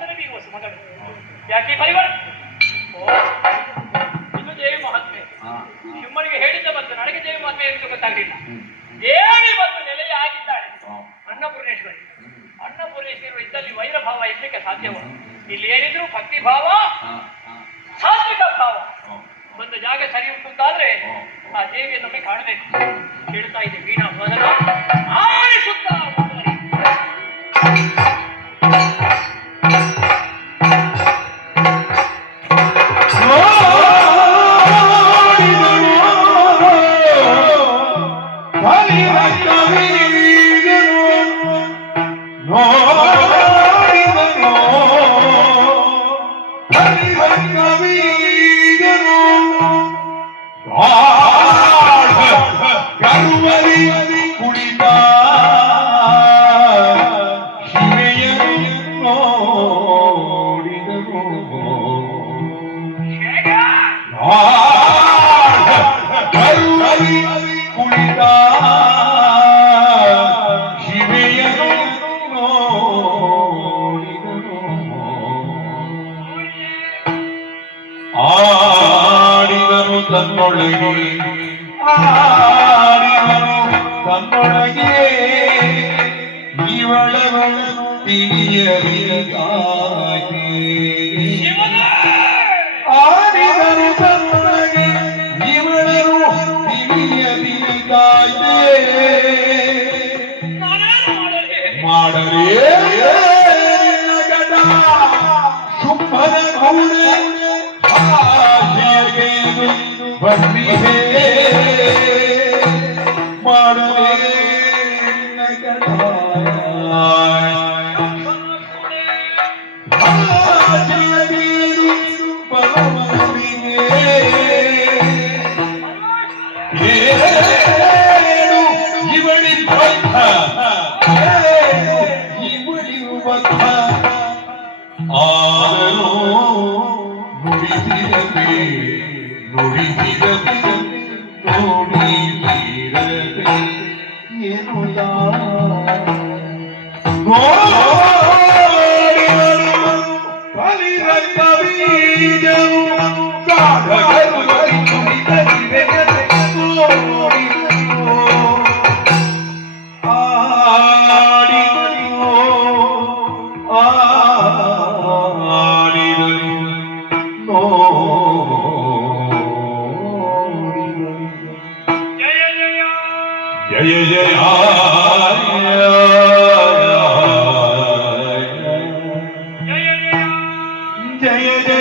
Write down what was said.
ದಾಸರಿಗೆ ಹೊಸ ಮಗಳು ಯಾಕೆ ಪರಿವಾರ ಇದು ದೇವಿ ಮಹಾತ್ಮೆ. ಶಿವನಿಗೆ ಹೇಳಿದ್ದ ಬಂತು, ನನಗೆ ದೇವಿ ಮಹಾತ್ಮೆ ಎಂದು ಗೊತ್ತಾಗಲಿಲ್ಲ. ದೇವಿ ಬಂದು ನೆಲೆಯ ಆಗಿದ್ದಾಳೆ ಅನ್ನಪೂರ್ಣೇಶ್ವರಿ. ಅನ್ನಪೂರ್ಣೇಶ್ವರಿ ಇದ್ದಲ್ಲಿ ವೈರಭಾವ ಇರ್ಲಿಕ್ಕೆ ಸಾಧ್ಯವ? ಇಲ್ಲಿ ಏನಿದ್ರು ಭಕ್ತಿ ಭಾವ, ಸಾತ್ವಿಕ ಭಾವ ಒಂದು ಜಾಗ ಸರಿ ಉಂಟಾದ್ರೆ ಆ ದೇವಿಯ ನಮಗೆ ಕಾಣಬೇಕು. ಹೇಳ್ತಾ ಇದೆ ವೀಣಾ ಮೊದಲ ಆಡಿಸುತ್ತಾ ತನ್ನೊಳಗೆ ಇವಳವಳನು ಆಡಿದರು ತನ್ನೊಳಗೆ ಇವಳರು ಮಾಡಲೇ ನಗಡ ಶುಂಭನ ಗೌರೆ ಬಂದಿದೆ ಮಾಡಲೇ ನಗಡ ಆದರೂ ನುಡಿದಿರದೆ ನುಡಿದಿರದೆ ನೋಡಿದಿರದೆ ಏನು ಬಲಿರ ಕವೀಜವು ಗಾಢಗಳು ನುಡಿದಿರದೆ जय जय जय जय